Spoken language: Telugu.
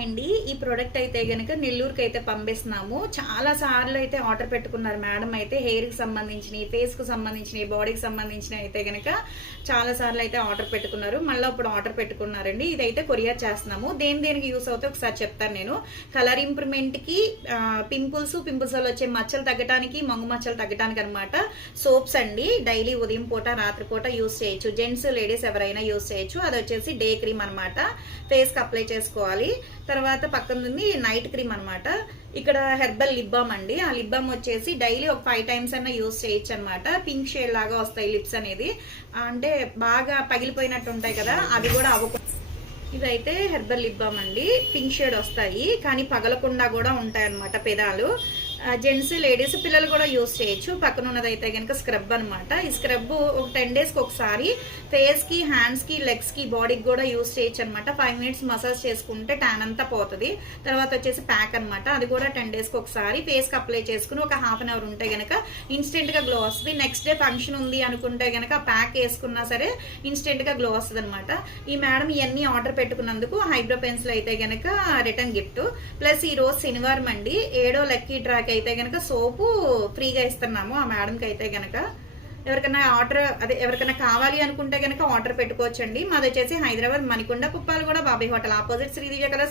అండి ఈ ప్రోడక్ట్ అయితే గనక నెల్లూరుకి అయితే పంపిస్తున్నాము. చాలా సార్లు అయితే ఆర్డర్ పెట్టుకున్నారు మేడం. అయితే హెయిర్ కి సంబంధించినవి, ఫేస్ కు సంబంధించినవి, బాడీకి సంబంధించినవి అయితే గనక చాలా సార్లు అయితే ఆర్డర్ పెట్టుకున్నారు. మళ్ళీ ఇప్పుడు ఆర్డర్ పెట్టుకున్నారండి. ఇదైతే కొరియర్ చేస్తున్నాము. దేనికి యూస్ అవుతే ఒకసారి చెప్తాను నేను. కలర్ ఇంప్రూవ్మెంట్ కి, పింపుల్స్ వల్ల వచ్చే మచ్చలు తగ్గడానికి, మంగు మచ్చలు తగ్గడానికి అనమాట. సోప్స్ అండి. డైలీ ఉదయం పూట, రాత్రి పూట యూస్ చేయొచ్చు. జెంట్స్, లేడీస్ ఎవరైనా యూస్ చేయొచ్చు. అది వచ్చేసి డే క్రీమ్ అనమాట. ఫేస్ కి అప్లై చేసుకోవాలి. తర్వాత పక్కన ఉంది నైట్ క్రీమ్ అనమాట. ఇక్కడ హెర్బల్ లిప్ బామ్ అండి. ఆ లిప్ బామ్ వచ్చేసి డైలీ ఒక 5 టైమ్స్ అన్నా యూస్ చేయొచ్చు అనమాట. పింక్ షేడ్ లాగా వస్తాయి లిప్స్ అనేది. అంటే బాగా పగిలిపోయినట్టు ఉంటాయి కదా, అవి కూడా అవ్వకుండా. ఇదైతే హెర్బల్ లిప్ బామ్ అండి. పింక్ షేడ్ వస్తాయి కానీ పగలకుండా కూడా ఉంటాయి అనమాట పెదాలు. జెంట్స్, లేడీస్, పిల్లలు కూడా యూస్ చేయొచ్చు. పక్కన ఉన్నదైతే కనుక స్క్రబ్ అనమాట. ఈ స్క్రబ్ ఒక 10 డేస్కి ఒకసారి ఫేస్ కి, హ్యాండ్స్ కి, లెగ్స్ కి, బాడీకి కూడా యూస్ చేయొచ్చు అనమాట. 5 మినిట్స్ మసాజ్ చేసుకుంటే ట్యాన్ అంతా పోతుంది. తర్వాత వచ్చేసి ప్యాక్ అనమాట. అది కూడా 10 డేస్కి ఒకసారి ఫేస్ కి అప్లై చేసుకుని ఒక హాఫ్ అన్ అవర్ ఉంటే గనక ఇన్స్టెంట్ గా గ్లో వస్తుంది. నెక్స్ట్ డే ఫంక్షన్ ఉంది అనుకుంటే గనక ప్యాక్ వేసుకున్నా సరే ఇన్స్టెంట్ గా గ్లో వస్తుంది అనమాట. ఈ మేడం ఇవన్నీ ఆర్డర్ పెట్టుకున్నందుకు హైబ్రో పెన్సిల్ అయితే గనక రిటర్న్ గిఫ్ట్. ప్లస్ ఈ రోజు శనివారం అండి, 7వ లక్కీ డ్రాక్ అయితే గనక సోపు ఫ్రీగా ఇస్తున్నాము ఆ మేడంకి. అయితే గనక ఎవరికైనా కావాలి అనుకుంటే గనక ఆర్డర్ పెట్టుకోవచ్చండి. మాది వచ్చేసి హైదరాబాద్ మణికొండ, పుప్పాలగూడ, బాబాయ్ హోటల్ ఆపోజిట్ శ్రీదివ్య కలర్స్.